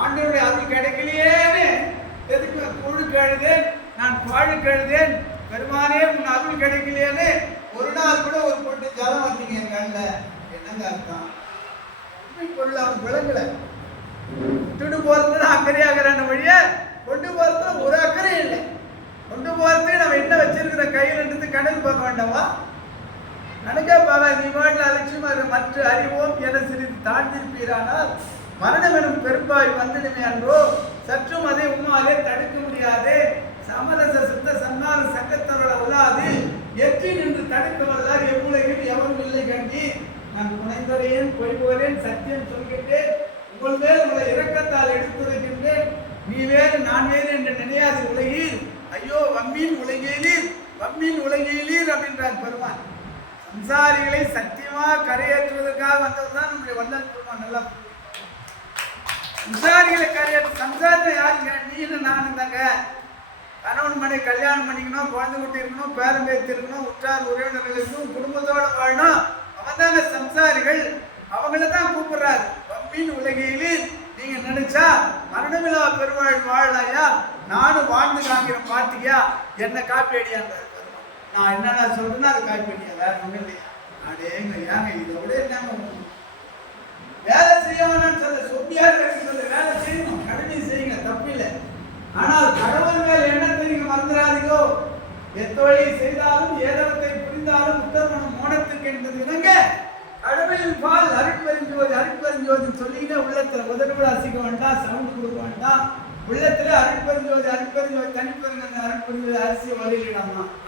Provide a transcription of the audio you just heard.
ஆண்டவருடைய அருள் கிடைக்கலையேன்னு எதுக்கு குழுக்கு கழுதேன் நான் பாழு கழுதேன் பெருமானே உன் அருள் கிடைக்கலையேன்னு ஒரு நாள் கூட ஒரு பொண்ணு ஜலம் வந்தீங்க என் கண்ணில். என்னங்க அர்த்தம்? உண்மை பொருள் அவன் விளங்கல. விட்டுட்டு போறதுல அக்கறையாகிறான வழிய கொண்டு போகிறதுல ஒரு அக்கறை இல்லை. கொண்டு போறதுக்கு நம்ம என்ன வச்சிருக்கிற கையில் இருந்து கடல் பார்க்க வேண்டாமா? நனக்கே பாவா நீ பாட்டில் அலட்சியமாக மற்ற அறிவோம் என சிறிது தாழ்ந்திருப்பீரானால் மரணம் பெரும்பாய் வந்ததுமே அன்றோ சற்றும் அதை உம்மாலே தடுக்க முடியாது. சமரச சுத்த சன்மான சங்கத்தரோட உலாது எற்றி நின்று தடுக்க வல்லார் எவ்வுலகில் எவரும் இல்லை கண்டி. நான் புனைந்துரையேன் பொய்போரேன் சத்தியம் சொல்கின்றேன். உங்கள் மேல் உங்களை இரக்கத்தால் எடுத்துரைக்கின்றேன். நீ வேறு நான் வேறு என்று நினையாது உலகில். ஐயோ வம்மீன் உலகிலீர் வம்மீன் உலகிலீர் அப்படின்றார் பெருமான். சம்சாரிகளை சத்தியமாக கரையேற்றுவதற்காக வந்தவர் தான் நம்முடைய வல்லன் பெருமான் நல்லா சம்சாரிகளை கல்யாணம் சம்சாரத்தை யாருங்க நீனு நானும் தாங்க. கணவன் மனை கல்யாணம் பண்ணிக்கணும் குழந்தை குட்டி இருக்கணும் பேரம் பேத்தி இருக்கணும் உற்றார் உறவினர்கள் இருக்கணும் குடும்பத்தோடு வாழணும். அவன் தாங்க சம்சாரிகள். அவங்கள தான் கூப்பிடுறாரு. பம்பின் உலகையில் நீங்க நினைச்சா மரணமில்லா பெருவாழ் வாழலையா நானும் வாழ்ந்து காமிக்கிற பாத்தியா? என்ன காப்பி அடியான்றார் நான் என்னென்ன சொல்றேன்னா அது காப்பி அடியா வேற ஒண்ணும் இல்லையா? அடேங்க ஏங்க இதை விட என்னங்க எத்தொழிலை செய்தாலும் ஏதனத்தை புரிந்தாலும் உத்தரமணம் மோனத்துக்கு என்பது இணங்க. கடமையில் பால் அருட்பெருஞ்சோதி அருட்பெருஞ்சோதின்னு சொல்லிக்கிட்டே உள்ளத்தில் உதடுவிட அசிக்க வேண்டாம் சவுண்ட் கொடுக்க வேண்டாம் உள்ளத்தில் அருட்பெருஞ்சோதி அருட்பெருஞ்சோதி தனிப்பெருங்க அருட்பெருஞ்சோதி அரிசி வழியிடாமா